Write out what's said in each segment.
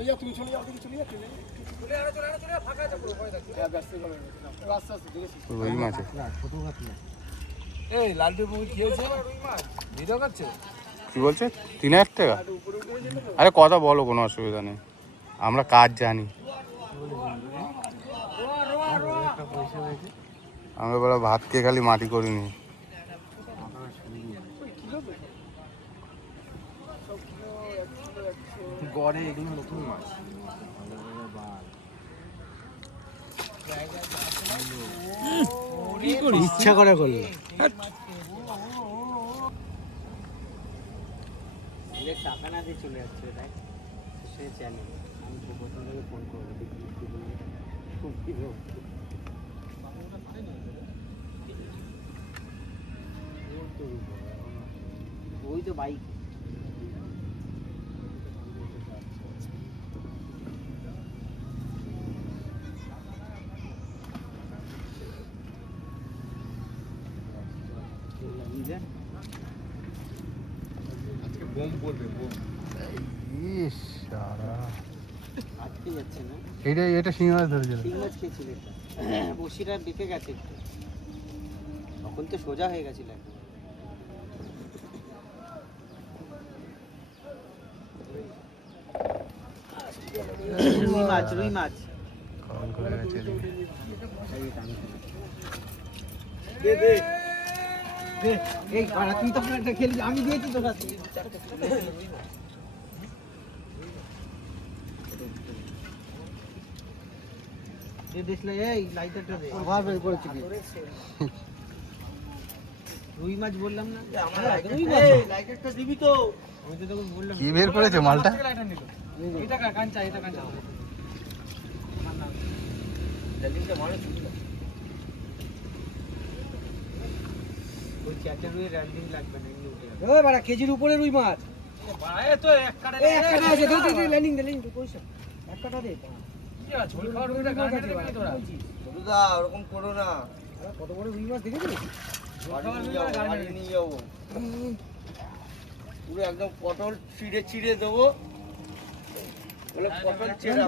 চলে যাও, তুমি চলে যাও, তুমি চলে যাও, চলে যাও, ফাঁকা আছে পুরো, ভয় থাকছে। ব্যস্ত হবে রাস্তা আছে, দেখেছিস রুই মাছ না ছোট মাছ না। এই লালটু মুখ খেয়েছে রুই মাছ ভিডিও করছে। কি বলছে 3000 টাকা? আরে কথা বলো, কোনো অসুবিধা নেই, আমরা কাজ জানি। একটা পয়সা হয়েছে আমরা বলা ভাত খেয়ে খালি মাটি করিনি। গড়ে এগুলো নতুন মাছ। ইচ্ছা করে করলো। টাকা না দিয়ে চলে যাচ্ছে তাই সে চ্যানেল আমি প্রথম থেকে ফোন করবো ওই তো বাইক আজকে বোম পড়বে, বোম। ইস সারা আজকে যাচ্ছে না এটা শিং মাছ ধরেছিল। ঠিক মাছ খেয়েছিল এটা বসিটা বেঁকে গেছে একটু তখন তো সোজা হয়ে গেছিল রুই মাছ কল করে গেছে এদিকে। দে দে দে এই বাড়া তুই তখন একটা খেলি আমি দিয়েছি তোর কাছে দে দেখলে এই লাইটারটা দে আবার বের করেছি রুই মাছ বললাম না রুই মাছ লাইটারটা দিবি তো আমি তো তখন বললাম কি বের করেছে মালটা? এটা কাঁচা, এটা কাঁচা। জালিমটা মারা ছিল ওই চারটে রুই রান্ডিং লাগবে না এমনি উঠে যাবে ওই বাড়া কেজির উপরে রুই মাছ বাড়ায় তো এক কাটা এই এক কাটা আছে দে দে ল্যান্ডিং তো কইছ এক কাটা দে কি আছে ঝোল খাওয়ার রুইটা গান কেটে দিবি তোরা। বড়দা ওরকম করো না কত বড় রুই মাছ দেখেছিস বাড়ি নিয়ে যাবো পুরো একদম পটল ছিঁড়ে দেবো বলে পটল ছেড়ে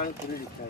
আমি খুলে দিচ্ছি